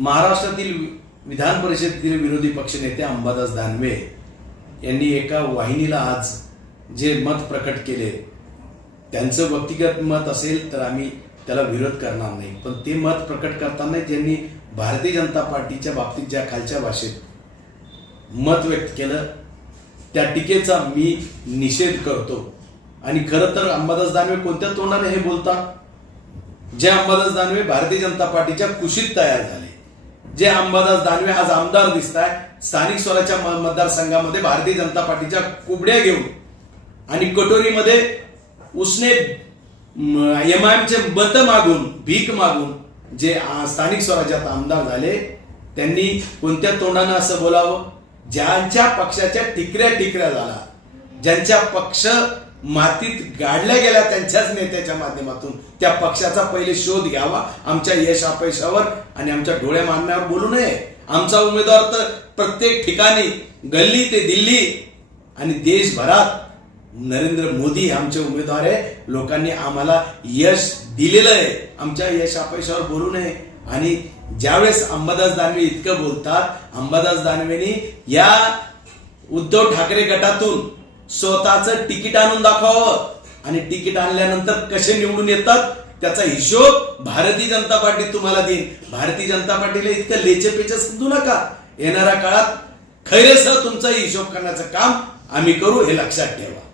महाराष्ट्रातील विधान परिषदेतील विरोधी पक्षनेते अंबादास दानवे यांनी एका वाहिनीला आज जे मत प्रकट केले त्यांचं व्यक्तिगत मत असेल तर आम्ही त्याला विरोध करणार नाही पण ते मत प्रकट करताना त्यांनी भारतीय जनता पार्टीच्या बाबतीत ज्या खालच्या भाषेत मत व्यक्त केलं त्या टीकेचा मी निषेध करतो आणि खरं तर अंबादास दानवे कोणत्या तोंडाने हे बोलता जे अंबादास दानवे भारतीय जनता पार्टीच्या कुशीत तयार झाले जे अंबादास दानवे आज आमदार दिसत आहे स्थानिक स्वराज्य मतदारसंघामध्ये भारतीय जनता पार्टीच्या कुबड्या घेऊन आणि कटोरीमध्ये उसने एमआयएमचे मत मागून भीक मागून जे स्थानिक स्वराज्यात आमदार झाले त्यांनी कोणत्या तोंडानं असं बोलावं ज्यांच्या पक्षाच्या टिकऱ्या टिकऱ्या झाला ज्यांच्या पक्ष मातीत गाडल्या गेल्या त्यांच्याच नेत्याच्या माध्यमातून त्या पक्षाचा पहिले शोध घ्यावा आमच्या यश अपयशावर आणि आमच्या डोळे मारण्यावर बोलू नये आमचा उमेदवार तर प्रत्येक ठिकाणी गल्ली ते दिल्ली आणि देशभरात नरेंद्र मोदी आमचे उमेदवार आहे लोकांनी आम्हाला यश दिलेलं आहे आमच्या यश अपयशावर बोलू नये आणि ज्यावेळेस अंबादास दानवे इतकं बोलतात अंबादास दानवेनी या उद्धव ठाकरे गटातून स्वतःचं तिकीट आणून दाखवावं आणि तिकीट आणल्यानंतर कसे निवडून येतात त्याचा हिशोब भारतीय जनता पार्टी तुम्हाला देईन भारतीय जनता पार्टीला इतकं लेचेपेचे समजू नका येणाऱ्या काळात खैरेसह तुमचा हिशोब करण्याचं काम आम्ही करू हे लक्षात ठेवा